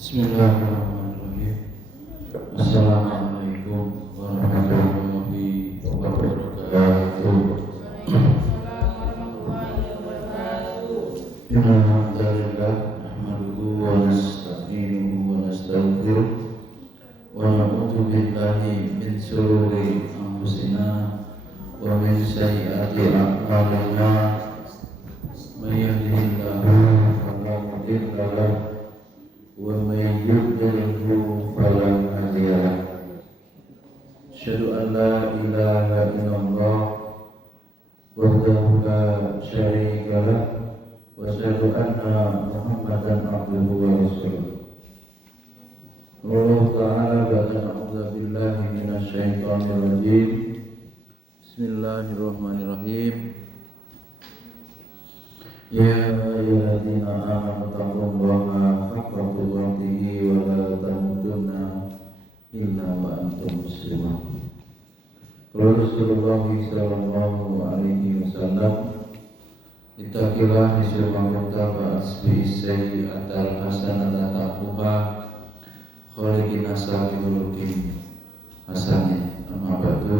Bismillahirrahmanirrahim. Assalamualaikum warahmatullahi wabarakatuh. Innal hamdalillah nahmaduhu wa nasta'inuhu wa nastaghfiruh wa na'udzu billahi min shururi anfusina wa min sayyiati a'malina. May yahdihillahu fala mudilla lahu wa may yudlilhu fala hadiya lahu. Asyhadu an la ilaha illallah wahdahu la syarika lah wa asyhadu anna Muhammadan abduhu wa rasuluh. Allah ta'ala ba'da a'udzu billahi minasy syaithanir rajim. Bismillahirrahmanirrahim. Ya ayyuhalladzina amanu taqullaha haqqa tuqatih wa la tamutunna illa wa antum muslimun. Qala Rasulullah sallallahu alaihi wasallam, ittaqillah hisma kunta asbi sayyi'atal hasanata taquha khaliqin nasa bikhuluqin hasanin. Amma ba'du.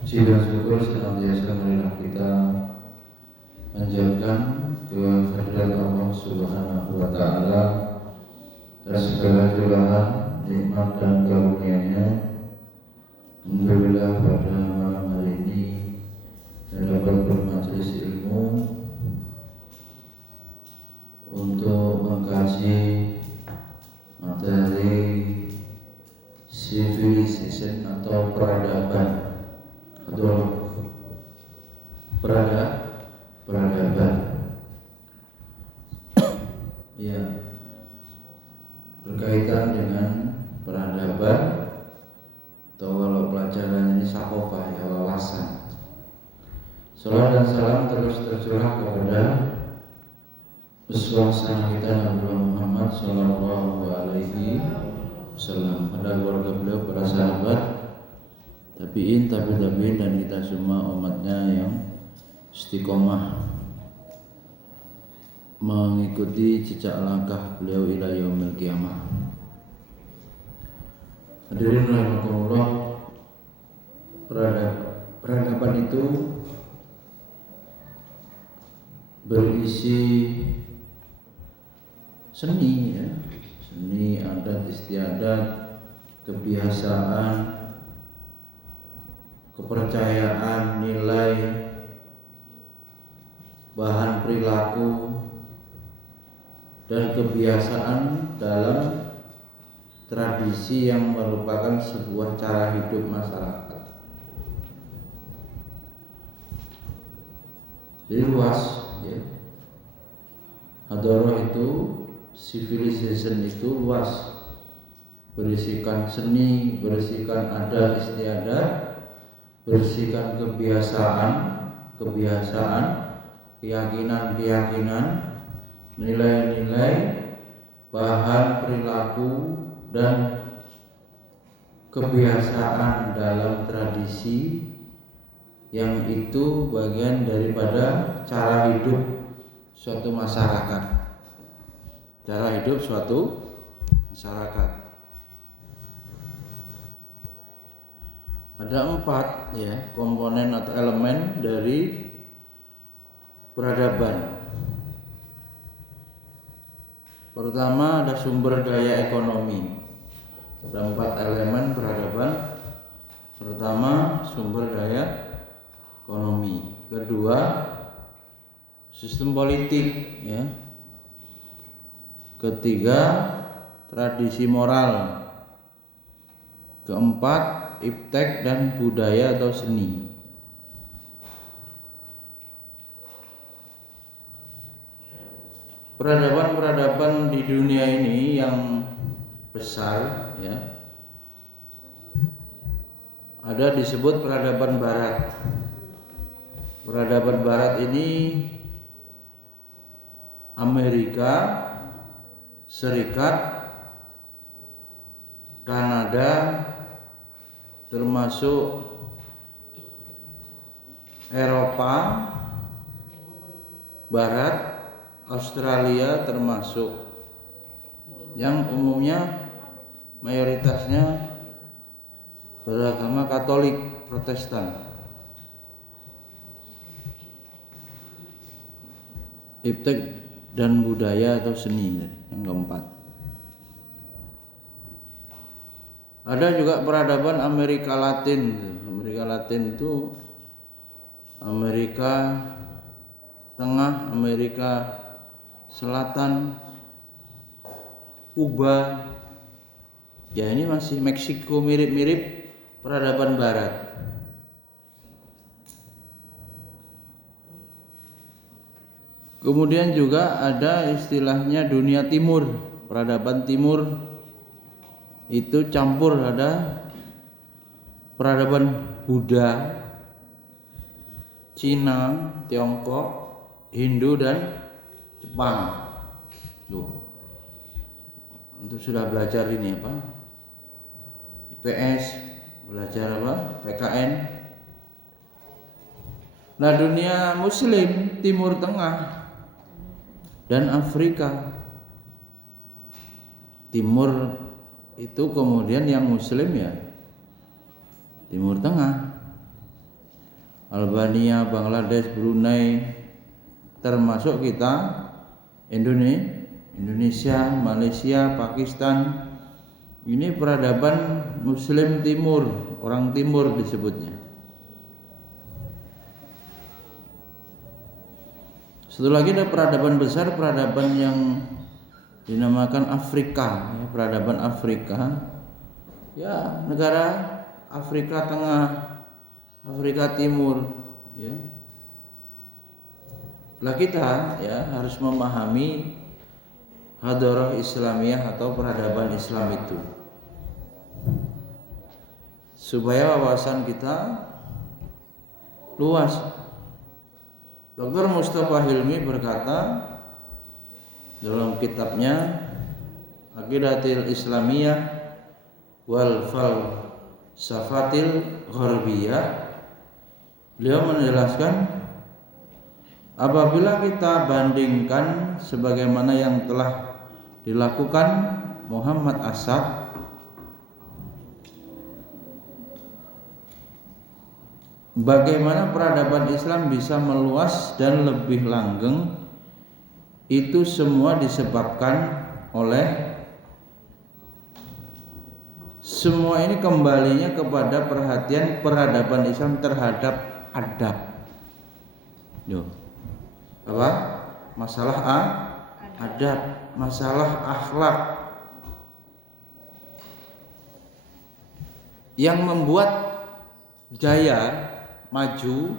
Puji dan syukur senantiasa marilah kita panjatkan kehadirat Allah Subhanahu wa Ta'ala atas segala curahan nikmat dan karunia-Nya. Alhamdulillah pada malam hari ini saya dapat bermajelis ilmu untuk mengkaji materi civilization atau peradaban atau peradaban ya, berkaitan dengan peradaban atau kalau pelajaran ini sakofah ya, wawasan. Salawat dan salam terus tercurah kepada uswah kita Nabi Muhammad sallallahu alaihi wasallam, pada keluarga beliau, para sahabat, tabi'in, dan kita semua umatnya yang istiqomah mengikuti jejak langkah beliau ila yaumil qiyamah. Hadirin rahimakumullah, peradaban itu berisi seni ya, seni, adat istiadat, kebiasaan, kepercayaan, nilai, bahan perilaku, dan kebiasaan dalam tradisi yang merupakan sebuah cara hidup masyarakat. Jadi luas ya. Hadoroh itu, civilization itu luas, berisikan seni, berisikan adat istiadat, berisikan kebiasaan, keyakinan, nilai-nilai, bahan perilaku, dan kebiasaan dalam tradisi yang itu bagian daripada cara hidup suatu masyarakat. Ada 4 ya komponen atau elemen dari peradaban. Pertama ada sumber daya ekonomi. Ada 4 elemen peradaban. Pertama sumber daya ekonomi. Kedua sistem politik ya. Ketiga tradisi moral. Keempat iptek dan budaya atau seni. Peradaban di dunia ini yang besar ya, ada disebut peradaban barat. Peradaban barat ini Amerika Serikat, Kanada, termasuk Eropa Barat, Australia termasuk yang umumnya mayoritasnya beragama Katolik Protestan. Iptek dan budaya atau seni yang keempat. Ada juga peradaban Amerika Latin. Amerika Latin itu Amerika Tengah, Amerika Selatan, Kuba. Ya ini masih Meksiko, mirip-mirip peradaban Barat. Kemudian juga ada istilahnya dunia timur, peradaban timur itu campur, ada peradaban Buddha, Cina, Tiongkok, Hindu dan Jepang. Tuh. Untuk sudah belajar ini apa? IPS, belajar apa? PKN. Nah, dunia Muslim Timur Tengah dan Afrika. Timur itu kemudian yang Muslim ya Timur Tengah, Albania, Bangladesh, Brunei, termasuk kita Indonesia, Malaysia, Pakistan. Ini peradaban Muslim Timur, orang Timur disebutnya. Satu lagi ada peradaban besar, peradaban yang dinamakan Afrika, ya, peradaban Afrika. Ya, negara Afrika Tengah, Afrika Timur, ya. Lah kita ya harus memahami hadarah Islamiyah atau peradaban Islam itu, supaya wawasan kita luas. Dr. Mustafa Hilmi berkata dalam kitabnya Aqidatul Islamiyah wal Falsafatil Gharbiyah, beliau menjelaskan apabila kita bandingkan sebagaimana yang telah dilakukan Muhammad Asad bagaimana peradaban Islam bisa meluas dan lebih langgeng, itu semua disebabkan oleh semua ini kembalinya kepada perhatian peradaban Islam terhadap adab. Yo. Apa? Masalah adab, masalah akhlak. Yang membuat jaya maju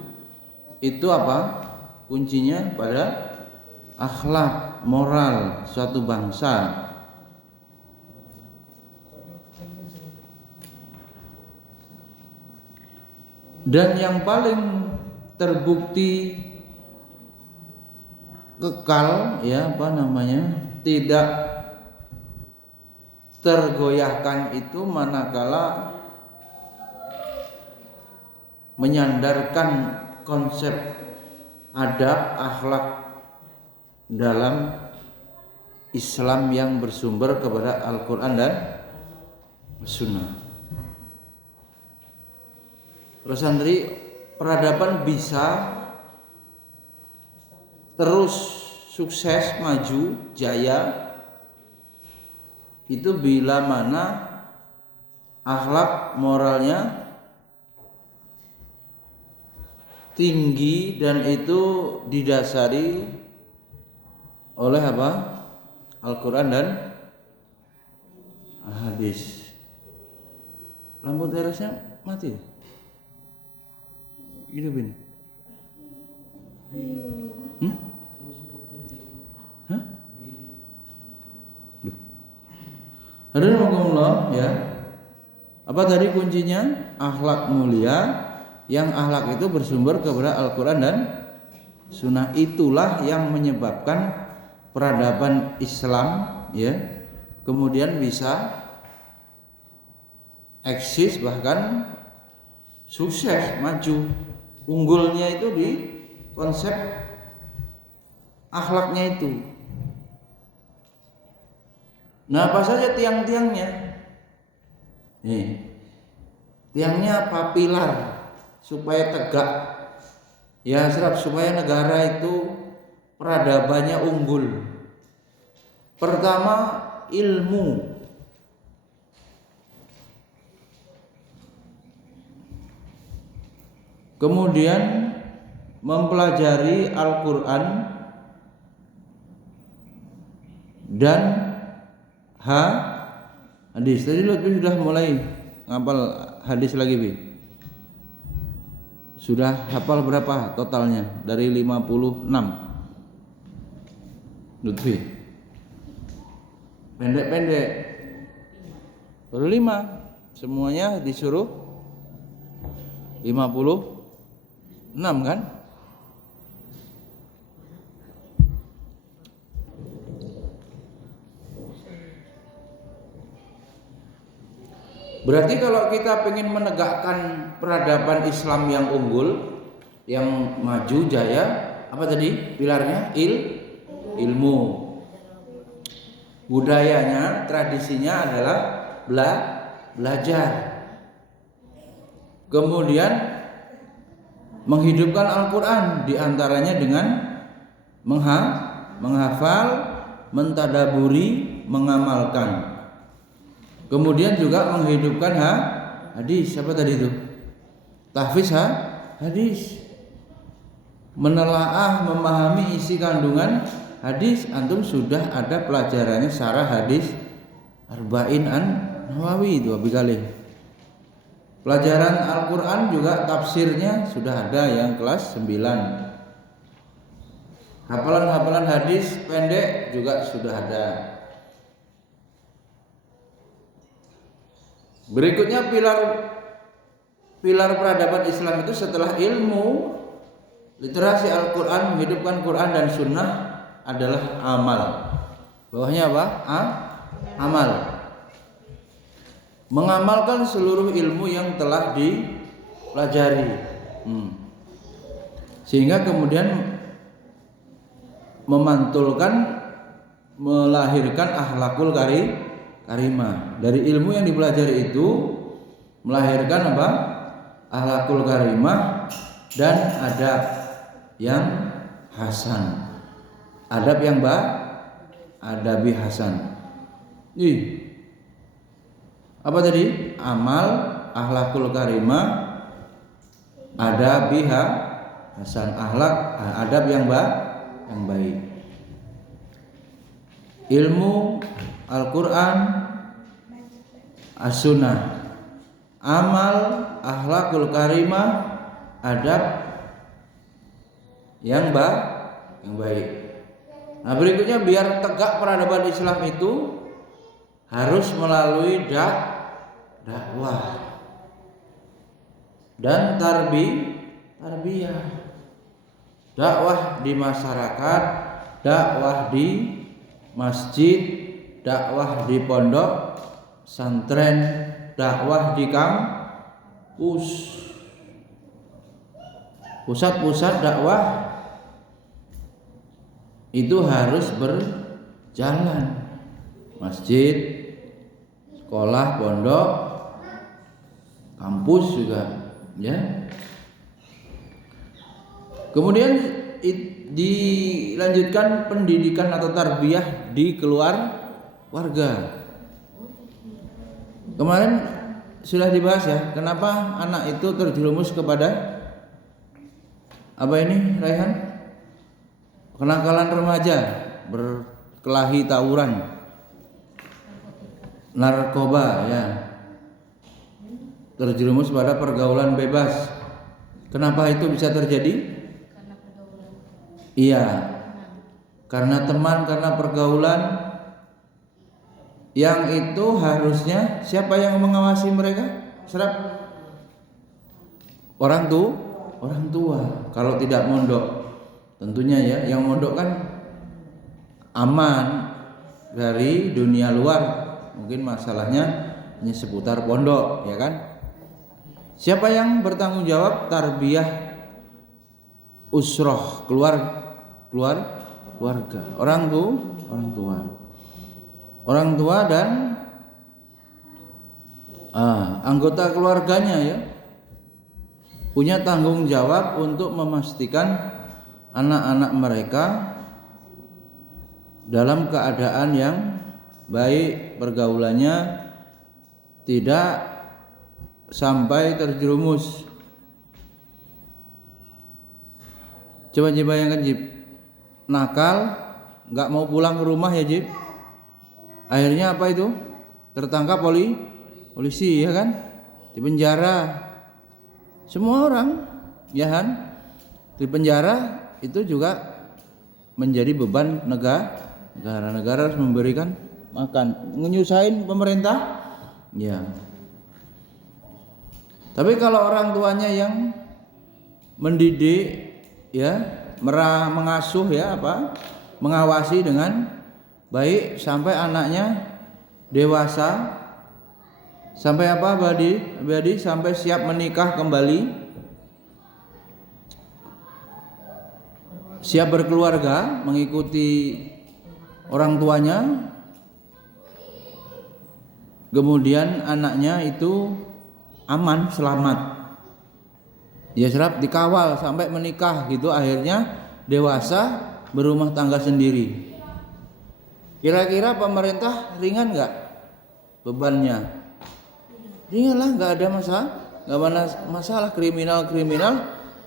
itu apa? Kuncinya pada akhlak, moral suatu bangsa. Dan yang paling terbukti kekal ya tidak tergoyahkan itu manakala menyandarkan konsep adab akhlak dalam Islam yang bersumber kepada Al-Quran dan Sunnah. Terus santri, peradaban bisa terus sukses maju jaya itu bila mana akhlak moralnya tinggi dan itu didasari oleh apa? Al-Quran dan hadis. Lampu terasnya mati. Hidupin. Hah? Hadirin ya. Apa tadi kuncinya? Akhlak mulia. Yang akhlak itu bersumber kepada Al-Quran dan Sunnah. Itulah yang menyebabkan peradaban Islam ya kemudian bisa eksis bahkan sukses maju. Unggulnya itu di konsep akhlaknya itu. Nah, apa saja tiang-tiangnya? Nih, tiangnya apa? Pilar supaya tegak. Ya, supaya negara itu peradabannya unggul. Pertama, ilmu. Kemudian mempelajari Al-Quran dan hadis. Tadi Lutfi sudah mulai ngapal hadis lagi, Bi. Sudah hafal berapa totalnya dari 56? Lutfi. Pendek-pendek. Baru 5. Semuanya disuruh 56 kan? Berarti kalau kita ingin menegakkan peradaban Islam yang unggul, yang maju jaya, apa tadi pilarnya? Ilmu. Budayanya, tradisinya adalah belajar. Kemudian menghidupkan Al-Quran, diantaranya dengan menghafal, mentadaburi, mengamalkan. Kemudian juga menghidupkan hadis. Apa tadi itu? Tahfiz hadis. Menelaah, memahami isi kandungan hadis. Antum sudah ada pelajarannya syarah hadis Arba'in An-Nawawi itu kali. Pelajaran Al-Quran juga tafsirnya sudah ada yang kelas 9. Hafalan hadis pendek juga sudah ada. Berikutnya pilar peradaban Islam itu setelah ilmu, literasi Al-Quran, menghidupkan Quran dan Sunnah adalah amal. Bawahnya apa? Amal. Mengamalkan seluruh ilmu yang telah dipelajari. Sehingga kemudian memantulkan, melahirkan akhlakul karimah. Dari ilmu yang dipelajari itu melahirkan apa? Akhlakul karimah dan adab yang hasan. Adab yang adabi hasan. Apa tadi? Amal, akhlakul karimah, adabi hasan. Akhlak, adab yang baik. Ilmu Al-Quran, As-Sunnah, amal, akhlakul karimah, adab yang baik. Nah, berikutnya biar tegak peradaban Islam itu harus melalui dakwah dan tarbiyah. Dakwah di masyarakat, dakwah di masjid, dakwah di pondok pesantren, dakwah di kampus, pusat-pusat dakwah itu harus berjalan. Masjid, sekolah, pondok, kampus juga, ya. Kemudian dilanjutkan pendidikan atau tarbiyah di keluarga. Kemarin sudah dibahas ya, kenapa anak itu terjerumus kepada apa ini, Raihan? Kenakalan remaja, berkelahi tawuran, narkoba, ya. Terjerumus pada pergaulan bebas. Kenapa itu bisa terjadi? Karena pergaulan. Iya. Karena teman, karena pergaulan yang itu harusnya siapa yang mengawasi mereka? Orang tua. Kalau tidak mondok, tentunya ya, yang mondok kan aman dari dunia luar. Mungkin masalahnya hanya seputar pondok, ya kan? Siapa yang bertanggung jawab tarbiyah usroh, keluarga, orang tua. orang tua dan anggota keluarganya ya punya tanggung jawab untuk memastikan anak-anak mereka dalam keadaan yang baik, pergaulannya tidak sampai terjerumus. Coba bayangkan Jib, nakal, nggak mau pulang ke rumah ya Jib. Akhirnya apa itu? Tertangkap polisi ya kan? Di penjara. Semua orang ya kan? Di penjara itu juga menjadi beban negara harus memberikan makan, menyusahin pemerintah ya. Tapi kalau orang tuanya yang mendidik ya, mengasuh ya mengawasi dengan baik sampai anaknya dewasa, sampai Badi sampai siap menikah kembali, siap berkeluarga mengikuti orang tuanya, kemudian anaknya itu aman, selamat, ya serap dikawal sampai menikah gitu, akhirnya dewasa berumah tangga sendiri. Kira-kira pemerintah ringan nggak bebannya? Ringan lah, nggak ada masalah. Kriminal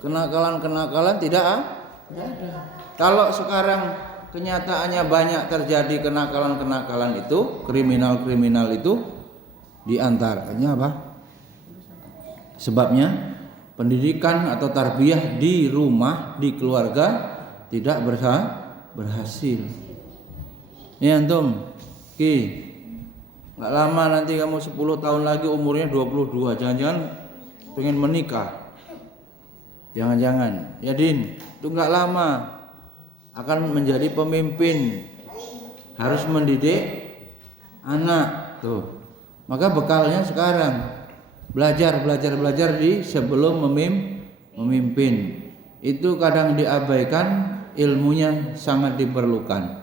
kenakalan tidak ada. Kalau sekarang kenyataannya banyak terjadi kenakalan itu, kriminal itu, diantaranya apa? Sebabnya pendidikan atau tarbiyah di rumah, di keluarga tidak berhasil. Ini antum, nggak lama nanti kamu 10 tahun lagi umurnya 22, jangan-jangan pengen menikah. Jangan-jangan. Ya Din, itu nggak lama akan menjadi pemimpin, harus mendidik anak tuh. Maka bekalnya sekarang belajar di sebelum memimpin. Itu kadang diabaikan, ilmunya sangat diperlukan.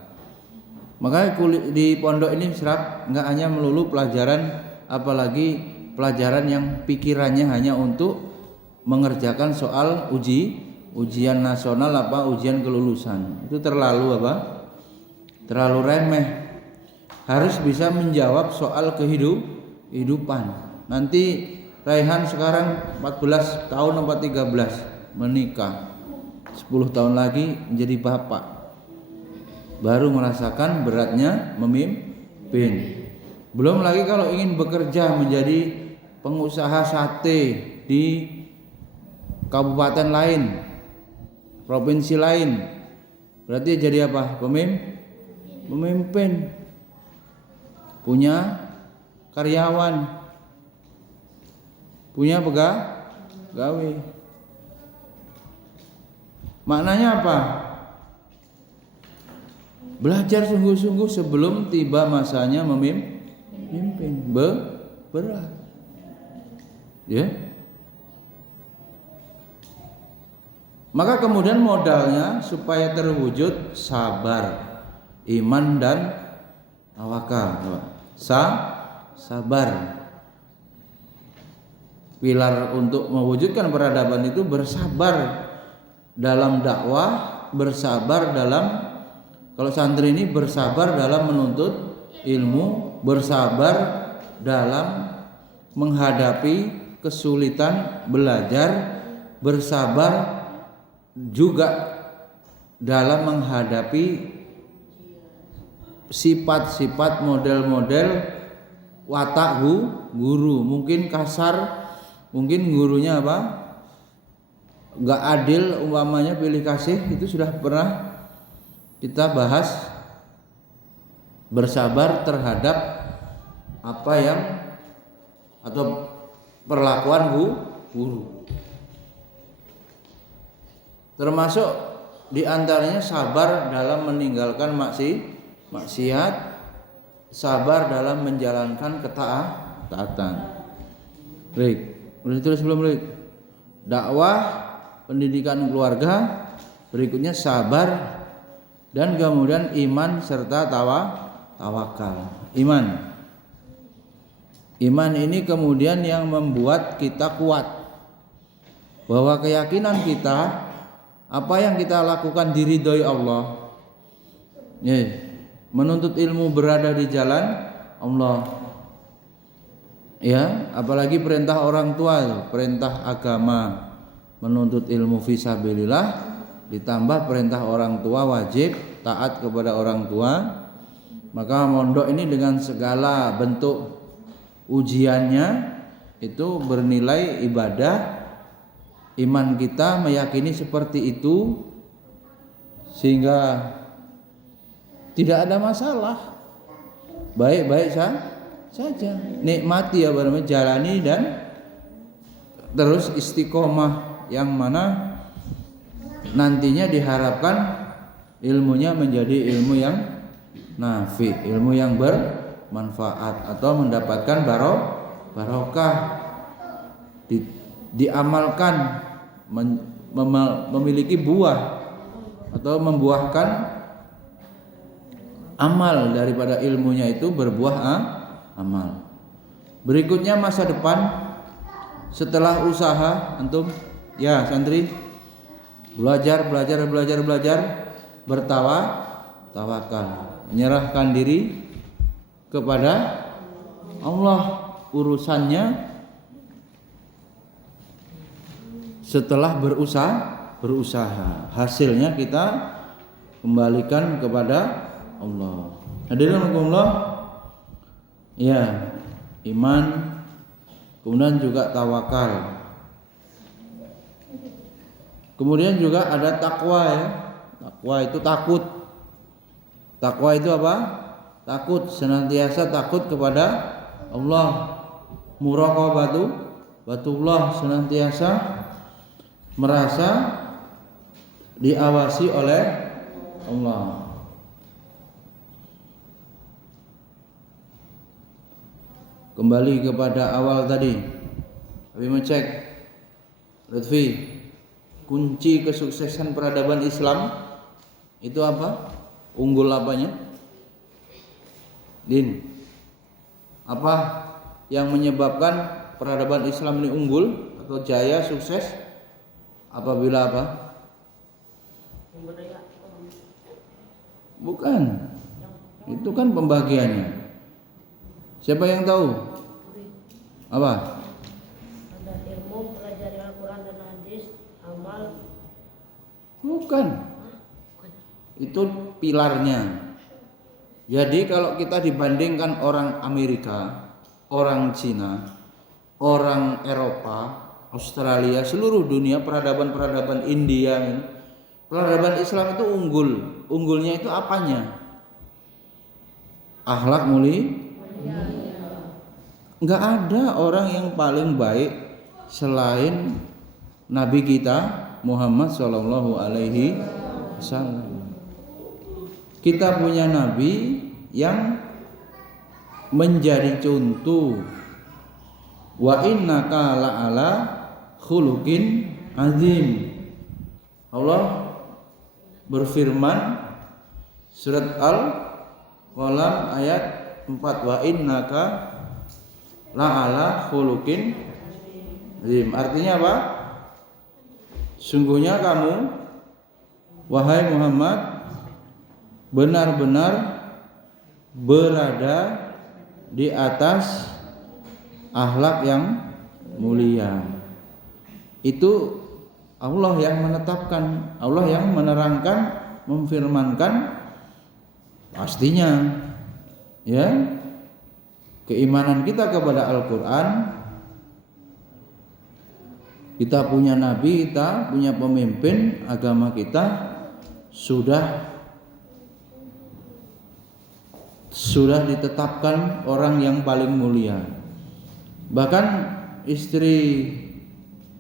Maka di pondok ini serap nggak hanya melulu pelajaran, apalagi pelajaran yang pikirannya hanya untuk mengerjakan soal ujian nasional ujian kelulusan. Itu terlalu terlalu remeh. Harus bisa menjawab soal kehidupan. Nanti Raihan sekarang 14 tahun 13 menikah, 10 tahun lagi menjadi bapak, baru merasakan beratnya memimpin. Belum lagi kalau ingin bekerja menjadi pengusaha sate di kabupaten lain, provinsi lain, berarti jadi apa? Pemimpin, punya karyawan, punya pegawai. Maknanya apa? Belajar sungguh-sungguh sebelum tiba masanya memimpin. Berat. Ya. Maka kemudian modalnya supaya terwujud sabar, iman dan tawakal. Sabar. Pilar untuk mewujudkan peradaban itu bersabar dalam dakwah, bersabar dalam, kalau santri ini bersabar dalam menuntut ilmu, bersabar dalam menghadapi kesulitan belajar, bersabar juga dalam menghadapi sifat-sifat model-model watak guru. Mungkin kasar, mungkin gurunya nggak adil, umpamanya pilih kasih, itu sudah pernah kita bahas. Bersabar terhadap atau perlakuan guru. Termasuk diantaranya sabar dalam meninggalkan maksiat, sabar dalam menjalankan ketaatan. Baik, udah ditulis belum, Rik? Dakwah, pendidikan keluarga, berikutnya sabar, dan kemudian iman serta tawakal, iman. Iman ini kemudian yang membuat kita kuat, bahwa keyakinan kita apa yang kita lakukan diridhoi Allah. Menuntut ilmu berada di jalan Allah. Ya, apalagi perintah orang tua, perintah agama, menuntut ilmu fisabilillah, ditambah perintah orang tua wajib taat kepada orang tua. Maka mondok ini dengan segala bentuk ujiannya itu bernilai ibadah. Iman kita meyakini seperti itu sehingga tidak ada masalah, baik-baik saja, nikmati ya benar, jalani dan terus istiqomah, yang mana nantinya diharapkan ilmunya menjadi ilmu yang nafi, ilmu yang bermanfaat atau mendapatkan barokah, diamalkan, memiliki buah atau membuahkan amal daripada ilmunya itu berbuah amal. Berikutnya masa depan setelah usaha antum ya santri, belajar, bertawakal, menyerahkan diri kepada Allah urusannya. Setelah berusaha, hasilnya kita kembalikan kepada Allah. Hadirin Allah, ya, iman, kemudian juga tawakal. Kemudian juga ada takwa ya. Takwa itu takut. Takwa itu apa? Takut, senantiasa takut kepada Allah. Muraqabatullah, senantiasa merasa diawasi oleh Allah. Kembali kepada awal tadi, kami mengecek Lutfi, kunci kesuksesan peradaban Islam itu apa? Unggul apanya? Din, apa yang menyebabkan peradaban Islam ini unggul atau jaya, sukses? Apabila apa? Bukan. Itu kan pembagiannya. Siapa yang tahu? Apa? Ada ilmu, pelajari Al-Quran dan hadis, amal. Bukan. Itu pilarnya. Jadi kalau kita dibandingkan orang Amerika, orang Cina, orang Eropa, Australia, seluruh dunia, peradaban India, peradaban Islam itu unggul. Unggulnya itu apanya? Akhlak mulia. Enggak ada orang yang paling baik selain Nabi kita Muhammad Shallallahu Alaihi Wasallam. Kita punya Nabi yang menjadi contoh. Wa innaka la'ala khuluqin azim. Allah berfirman surat Al-Qalam ayat 4, wa innaka la'ala khuluqin azim. Artinya apa? Sungguhnya kamu wahai Muhammad benar-benar berada di atas akhlak yang mulia. Itu Allah yang menetapkan, Allah yang menerangkan, memfirmankan. Pastinya ya, keimanan kita kepada Al-Quran, kita punya nabi, kita punya pemimpin agama kita sudah ditetapkan orang yang paling mulia. Bahkan istri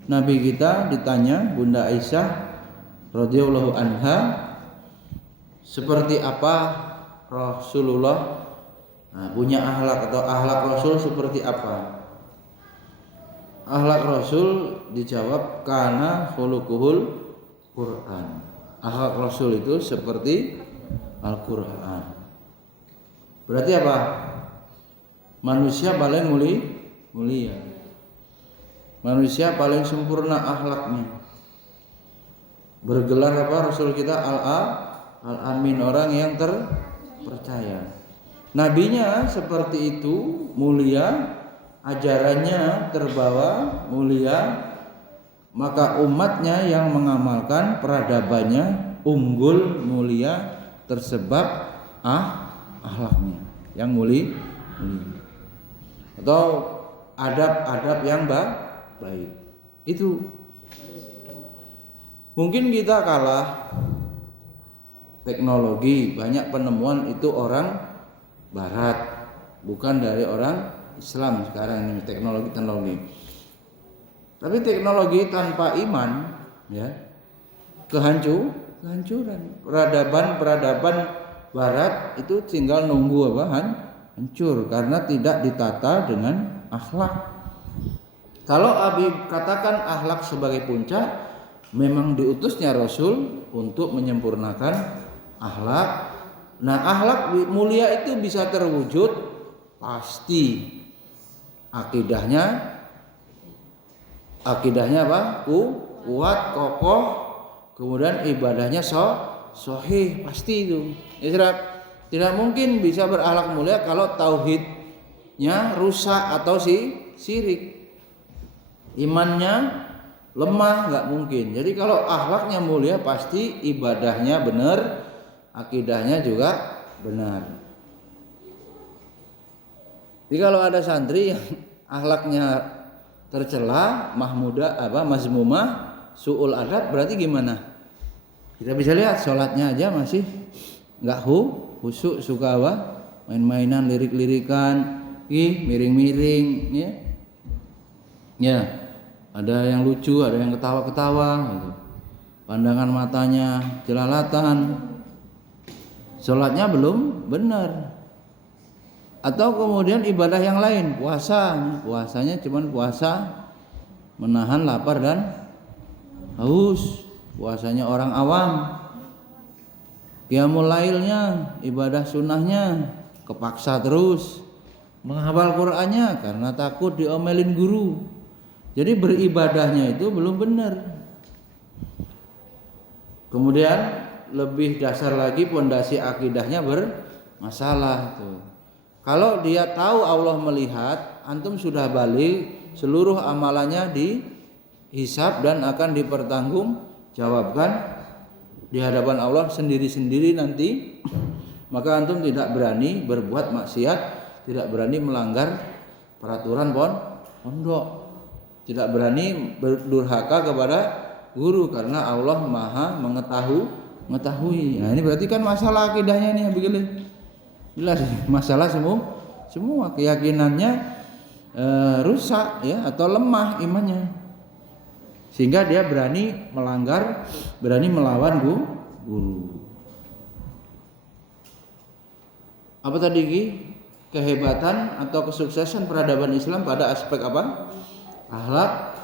Nabi kita ditanya, Bunda Aisyah radhiyallahu anha, seperti apa Rasulullah, punya akhlak atau akhlak Rasul seperti apa? Akhlak Rasul dijawab kana khuluquhul Quran. Akhlak Rasul itu seperti Al-Quran. Berarti apa? Manusia paling mulia. Manusia paling sempurna akhlaknya. Bergelar apa Rasul kita Al-Amin, orang yang terpercaya. Nabinya seperti itu, mulia, ajarannya terbawa, mulia, maka umatnya yang mengamalkan peradabannya unggul, mulia, tersebab akhlaknya yang mulia. Atau adab-adab yang baik. Itu mungkin kita kalah teknologi, banyak penemuan itu orang barat, bukan dari orang Islam sekarang ini teknologi. Tapi teknologi tanpa iman, ya, kehancuran. Peradaban barat itu tinggal nunggu hancur karena tidak ditata dengan akhlak. Kalau Abi katakan akhlak sebagai puncak, memang diutusnya Rasul untuk menyempurnakan akhlak. Nah, akhlak mulia itu bisa terwujud pasti akidahnya apa? Kuat, kokoh, kemudian ibadahnya sahih, pasti itu. Ya, tidak mungkin bisa berakhlak mulia kalau tauhidnya rusak atau syirik. Imannya lemah, nggak mungkin. Jadi kalau akhlaknya mulia pasti ibadahnya benar, akidahnya juga benar. Jadi kalau ada santri yang akhlaknya tercela, mazmumah, suul adab, berarti gimana? Kita bisa lihat sholatnya aja masih nggak khusyuk, suka main-mainan, lirik-lirikan, miring-miring, ya. Ya, ada yang lucu, ada yang ketawa-ketawa, gitu. Pandangan matanya jelalatan. Sholatnya belum benar. Atau kemudian ibadah yang lain, puasanya cuman puasa menahan lapar dan haus, puasanya orang awam. Qiyamul lailnya, ibadah sunnahnya kepaksa terus. Menghafal Qur'annya karena takut diomelin guru. Jadi beribadahnya itu belum benar. Kemudian lebih dasar lagi pondasi akidahnya bermasalah tuh. Kalau dia tahu Allah melihat, antum sudah balik, seluruh amalannya dihisab dan akan dipertanggungjawabkan di hadapan Allah sendiri-sendiri nanti. Maka antum tidak berani berbuat maksiat, tidak berani melanggar peraturan pondok, tidak berani berdurhaka kepada guru karena Allah Maha mengetahui. Nah, ini berarti kan masalah akidahnya nih begini. Jelas masalah semua keyakinannya rusak, ya, atau lemah imannya, sehingga dia berani melanggar, berani melawan guru. Apa tadi kehebatan atau kesuksesan peradaban Islam pada aspek apa? Akhlak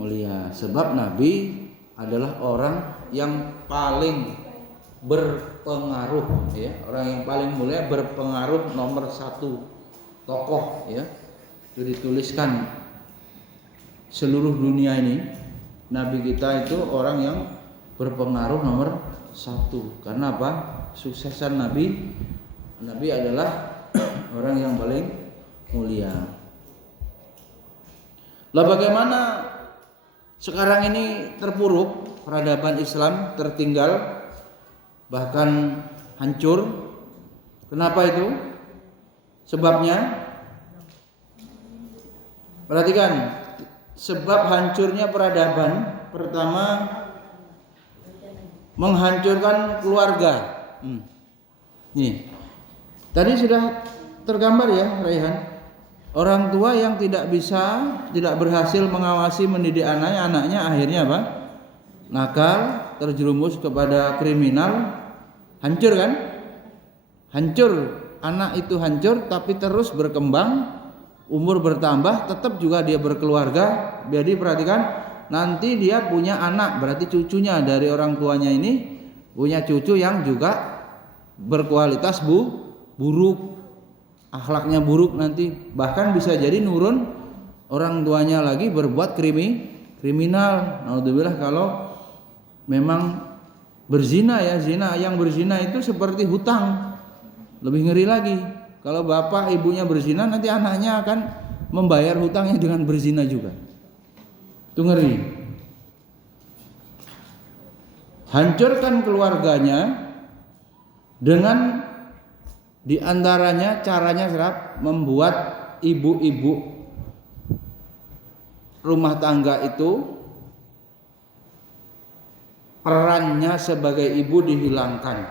mulia. Sebab Nabi adalah orang yang paling berpengaruh, ya, orang yang paling mulia, berpengaruh nomor 1 tokoh, ya. Itu dituliskan seluruh dunia ini, Nabi kita itu orang yang berpengaruh nomor 1. Karena apa? Suksesan Nabi adalah orang yang paling mulia. Lah bagaimana sekarang ini terpuruk peradaban Islam, tertinggal, bahkan hancur? Kenapa itu? Sebabnya, perhatikan, sebab hancurnya peradaban pertama menghancurkan keluarga. Nih, tadi sudah tergambar ya, Raihan. Orang tua yang tidak berhasil mengawasi mendidik anaknya akhirnya apa? Nakal, terjerumus kepada kriminal, hancur kan? Hancur, anak itu hancur, tapi terus berkembang, umur bertambah, tetap juga dia berkeluarga. Jadi perhatikan, nanti dia punya anak, berarti cucunya dari orang tuanya ini punya cucu yang juga berkualitas buruk. akhlaknya buruk nanti, bahkan bisa jadi nurun orang tuanya lagi berbuat kriminal. Naudzubillah kalau memang berzina ya, zina, yang berzina itu seperti hutang. Lebih ngeri lagi. Kalau bapak ibunya berzina, nanti anaknya akan membayar hutangnya dengan berzina juga. Itu ngeri. Hancurkan keluarganya dengan diantaranya caranya membuat ibu-ibu rumah tangga itu perannya sebagai ibu dihilangkan.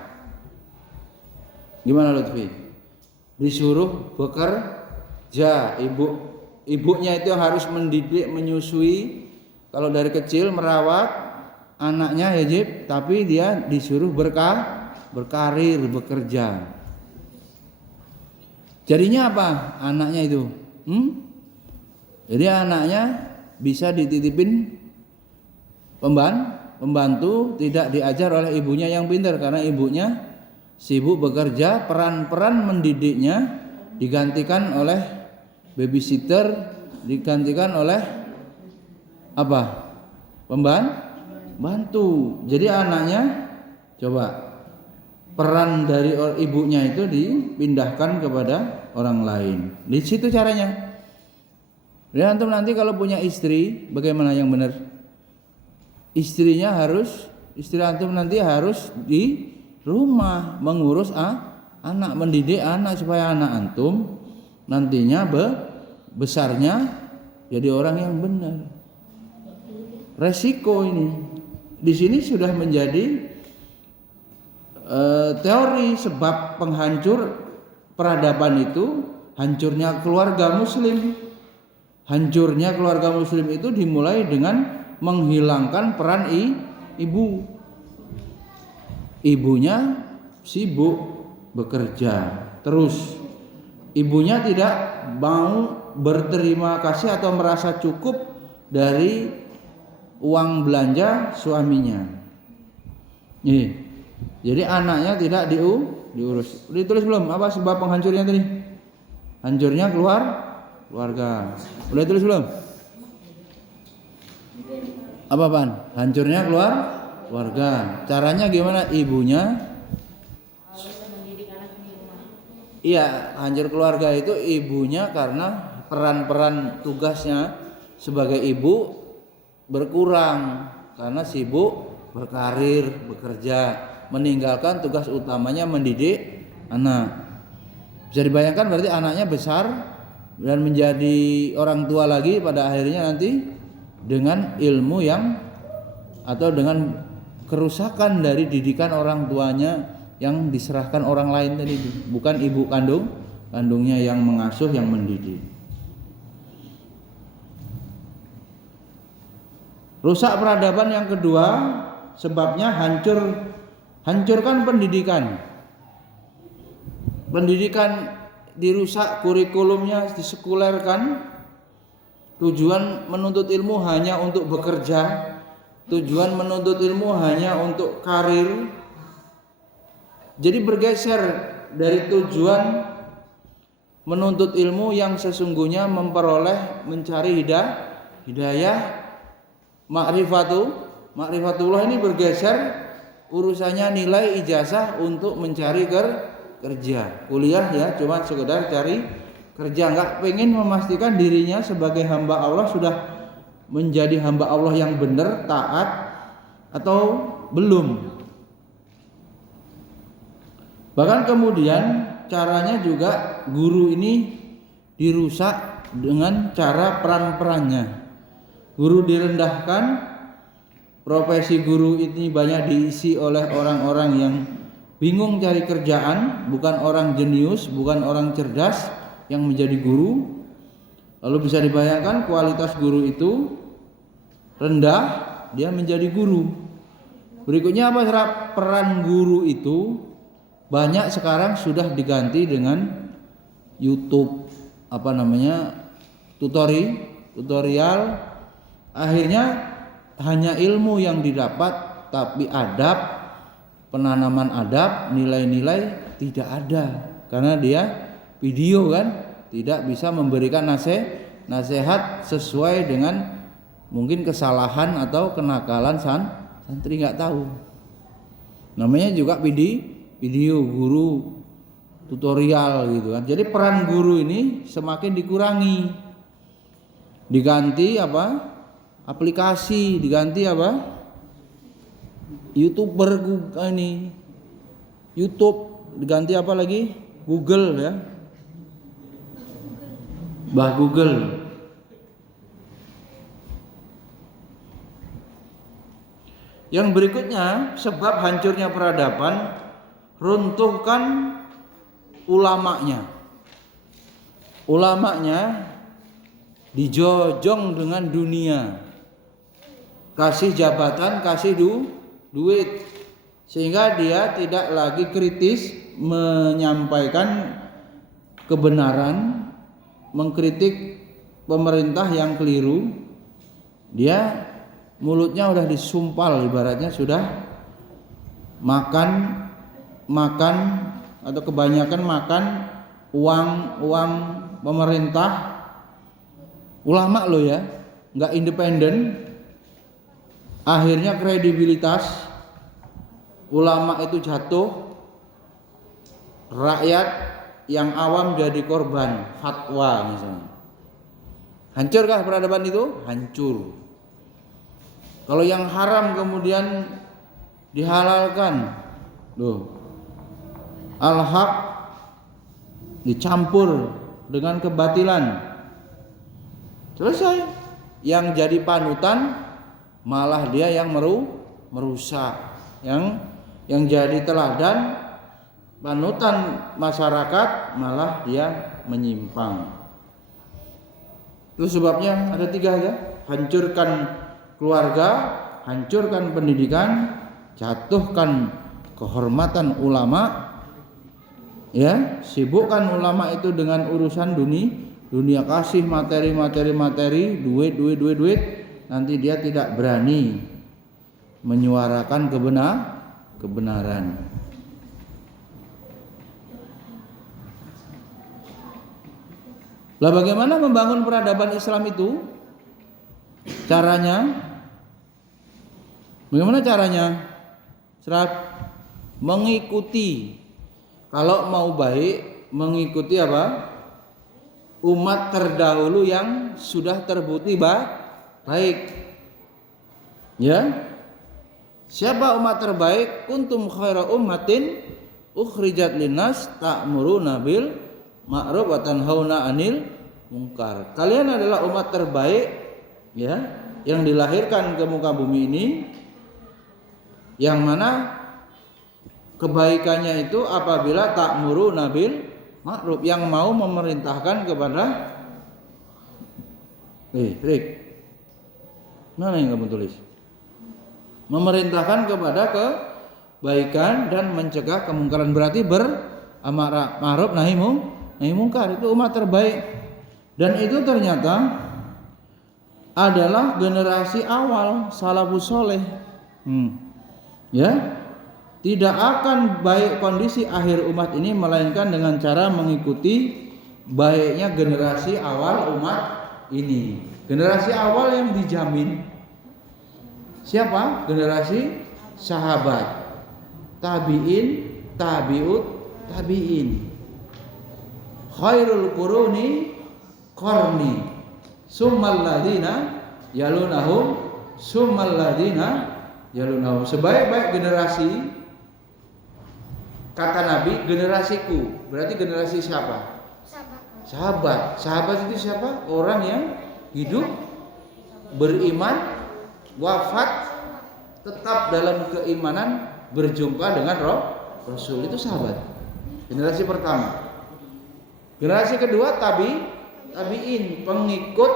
Gimana Lutfi? Disuruh bekerja, ibunya itu harus mendidik, menyusui, kalau dari kecil merawat anaknya ya Jib, tapi dia disuruh berkarir, bekerja. Jadinya apa anaknya itu? Jadi anaknya bisa dititipin pembantu, tidak diajar oleh ibunya yang pintar karena ibunya sibuk bekerja, peran-peran mendidiknya digantikan oleh babysitter, digantikan oleh apa? Pembantu. Jadi anaknya coba peran dari ibunya itu dipindahkan kepada orang lain. Di situ caranya. Ya antum nanti kalau punya istri, bagaimana yang benar? Istri antum nanti harus di rumah mengurus anak, mendidik anak supaya anak antum nantinya besarnya jadi orang yang benar. Resiko ini. Di sini sudah menjadi teori sebab penghancur peradaban itu hancurnya keluarga muslim. Hancurnya keluarga muslim itu dimulai dengan menghilangkan peran ibu. Ibunya sibuk bekerja, terus ibunya tidak mau berterima kasih atau merasa cukup dari uang belanja suaminya. Jadi anaknya tidak diurus. Ditulis belum? Apa sebab penghancurnya tadi? Hancurnya keluarga. Udah tulis belum? Apa Pan? Hancurnya keluarga. Caranya gimana? Ibunya harus mendidik anak di rumah. Iya, hancur keluarga itu ibunya karena peran-peran tugasnya sebagai ibu berkurang karena sibuk berkarir, bekerja, meninggalkan tugas utamanya mendidik anak. Bisa dibayangkan berarti anaknya besar dan menjadi orang tua lagi pada akhirnya nanti dengan ilmu yang atau dengan kerusakan dari didikan orang tuanya yang diserahkan orang lain tadi, bukan ibu kandungnya yang mengasuh, yang mendidik. Rusak peradaban yang kedua sebabnya hancurkan pendidikan. Pendidikan dirusak, kurikulumnya disekulerkan. Tujuan menuntut ilmu hanya untuk bekerja, tujuan menuntut ilmu hanya untuk karir. Jadi bergeser dari tujuan menuntut ilmu yang sesungguhnya mencari hidayah, ma'rifatullah ini bergeser urusannya nilai ijazah untuk mencari kerja, kuliah ya cuma sekedar cari kerja, nggak pengen memastikan dirinya sebagai hamba Allah sudah menjadi hamba Allah yang benar, taat atau belum. Bahkan kemudian caranya juga guru ini dirusak dengan cara peran-perannya. Guru direndahkan, profesi guru ini banyak diisi oleh orang-orang yang bingung cari kerjaan, bukan orang jenius, bukan orang cerdas yang menjadi guru. Lalu bisa dibayangkan kualitas guru itu rendah, dia menjadi guru. Berikutnya apa? Peran guru itu banyak sekarang sudah diganti dengan YouTube, tutorial. Akhirnya hanya ilmu yang didapat, tapi adab, penanaman adab, nilai-nilai tidak ada, karena dia video kan, tidak bisa memberikan nasihat sesuai dengan mungkin kesalahan atau kenakalan santri, nggak tahu. Namanya juga video guru tutorial gitu kan. Jadi peran guru ini semakin dikurangi. Diganti apa? Aplikasi, diganti apa? YouTuber ini. YouTube diganti apa lagi? Google ya. Google. Yang berikutnya, sebab hancurnya peradaban, runtuhkan ulamanya. Ulamanya dijojong dengan dunia. Kasih jabatan, kasih duit. Sehingga dia tidak lagi kritis menyampaikan kebenaran, mengkritik pemerintah yang keliru. Dia mulutnya udah disumpal, ibaratnya sudah makan atau kebanyakan makan uang pemerintah. Ulama loh ya, nggak independen. Akhirnya kredibilitas ulama itu jatuh, rakyat yang awam jadi korban fatwa misalnya. Hancurkah peradaban itu? Hancur. Kalau yang haram kemudian dihalalkan, loh, al-haq dicampur dengan kebatilan, selesai. Yang jadi panutan malah dia yang merusak, yang jadi teladan panutan masyarakat malah dia menyimpang. Itu sebabnya ada 3 ya: hancurkan keluarga, hancurkan pendidikan, jatuhkan kehormatan ulama, ya, sibukkan ulama itu dengan urusan dunia, kasih materi, duit, nanti dia tidak berani menyuarakan kebenaran. Lah bagaimana membangun peradaban Islam itu? Caranya? Bagaimana caranya? Mengikuti. Kalau mau baik, mengikuti apa? Umat terdahulu yang sudah terbukti baik. Ya. Siapa umat terbaik? Kuntum khaira ummatin ukhrijat linnas ta'muruna bil ma'ruf wa tanhauna 'anil munkar. Kalian adalah umat terbaik ya, yang dilahirkan ke muka bumi ini, yang mana kebaikannya itu apabila ta'muruna bil ma'ruf, yang mau memerintahkan kepada Rick. Mana yang kamu tulis? Memerintahkan kepada kebaikan dan mencegah kemungkaran, berarti beramar ma'ruf nahi mungkar. Itu umat terbaik. Dan itu ternyata adalah generasi awal salafus soleh. Ya, tidak akan baik kondisi akhir umat ini melainkan dengan cara mengikuti baiknya generasi awal umat ini. Generasi awal yang dijamin siapa? Generasi sahabat, tabi'in, tabi'ut tabi'in. Khairul quruni qarni, summal ladina yalunahum, summal ladina yalunahum. Sebaik-baik generasi, kata Nabi, generasiku. Berarti generasi siapa? Sahabat. Sahabat itu siapa? Orang yang hidup, beriman, wafat, tetap dalam keimanan, berjumpa dengan Rasul. Itu sahabat. Generasi pertama. Generasi kedua tabi'in, pengikut.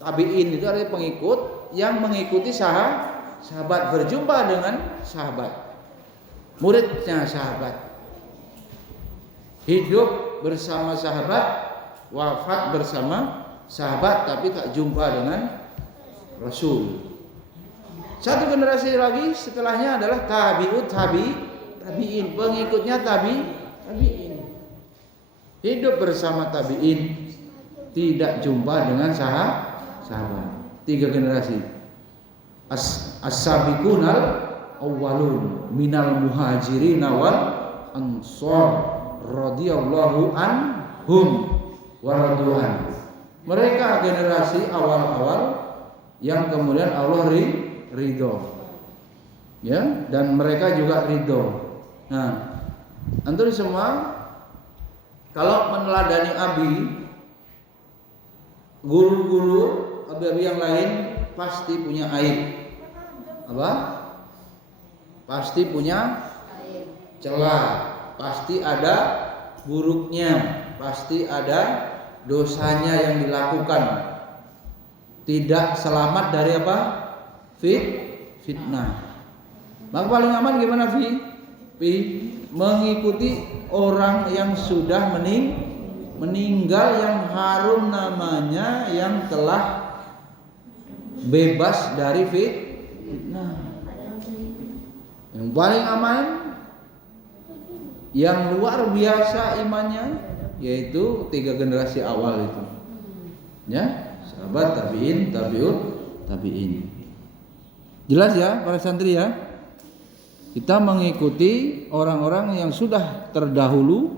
Tabi'in itu artinya pengikut yang mengikuti sahabat, berjumpa dengan sahabat, muridnya sahabat, hidup bersama sahabat, wafat bersama sahabat, tapi tak jumpa dengan Rasul. Satu generasi lagi setelahnya adalah tabi'ut tabi'in, pengikutnya tabi'in. hidup bersama tabi'in, tidak jumpa dengan sahabat. 3 generasi. As-sabiqunal awwalun minal muhajirin wal ansor radhiyallahu anhum wa radwan. Mereka generasi awal-awal yang kemudian Allah ridho. Ya, dan mereka juga ridho. Nah, antum semua kalau meneladani Abi, guru-guru Abi yang lain pasti punya aib. Apa? Pasti punya celah, pasti ada buruknya, pasti ada dosanya yang dilakukan. Tidak selamat dari apa? Fitnah. Maka paling aman gimana, mengikuti orang yang sudah meninggal, yang harum namanya, yang telah bebas dari fitnah. Yang paling aman, yang luar biasa imannya, yaitu 3 generasi awal itu. Ya, sahabat, tabi'in, tabi'in. Jelas ya para santri ya? Kita mengikuti orang-orang yang sudah terdahulu,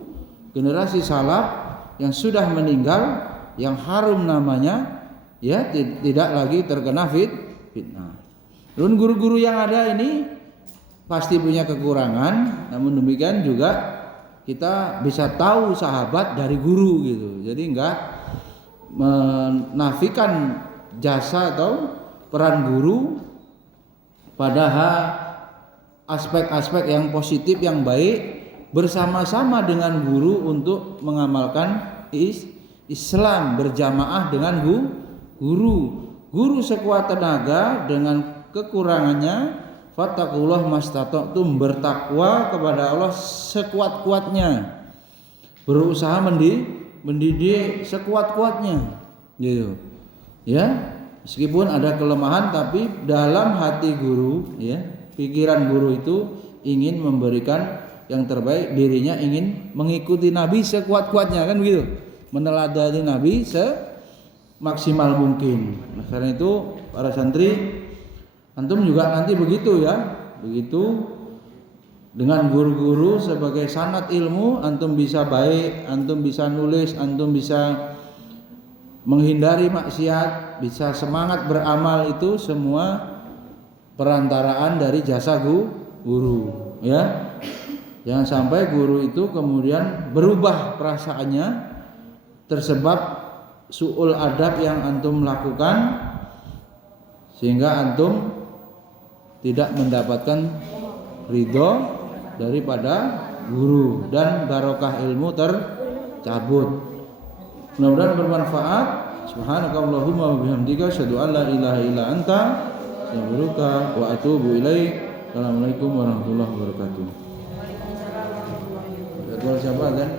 generasi salaf yang sudah meninggal, yang harum namanya, ya, tidak lagi terkena fitnah. Dan guru-guru yang ada ini pasti punya kekurangan, namun demikian juga kita bisa tahu sahabat dari guru gitu. Jadi enggak menafikan jasa atau peran guru pada aspek-aspek yang positif, yang baik, bersama-sama dengan guru untuk mengamalkan Islam berjamaah dengan guru sekuat tenaga dengan kekurangannya. Fattaqullah mastata'tum, bertakwa kepada Allah sekuat-kuatnya, berusaha mendidik sekuat-kuatnya gitu ya. Meskipun ada kelemahan, tapi dalam hati guru, ya, pikiran guru itu ingin memberikan yang terbaik, dirinya ingin mengikuti Nabi sekuat-kuatnya, kan begitu, meneladani Nabi semaksimal mungkin. Nah, karena itu para santri, antum juga nanti begitu ya, begitu dengan guru-guru sebagai sanad ilmu, antum bisa baik, antum bisa nulis, antum bisa menghindari maksiat, bisa semangat beramal, itu semua perantaraan dari jasa guru ya. Jangan sampai guru itu kemudian berubah perasaannya tersebab su'ul adab yang antum lakukan, sehingga antum tidak mendapatkan ridho daripada guru dan barokah ilmu tercabut. Mudah-mudahan bermanfaat. Subhanakallahumma wa bihamdika asyhadu an la ilaha illa anta astaghfiruka wa atubu ilaik. Assalamualaikum warahmatullahi wabarakatuh. Jadwal siapa kan?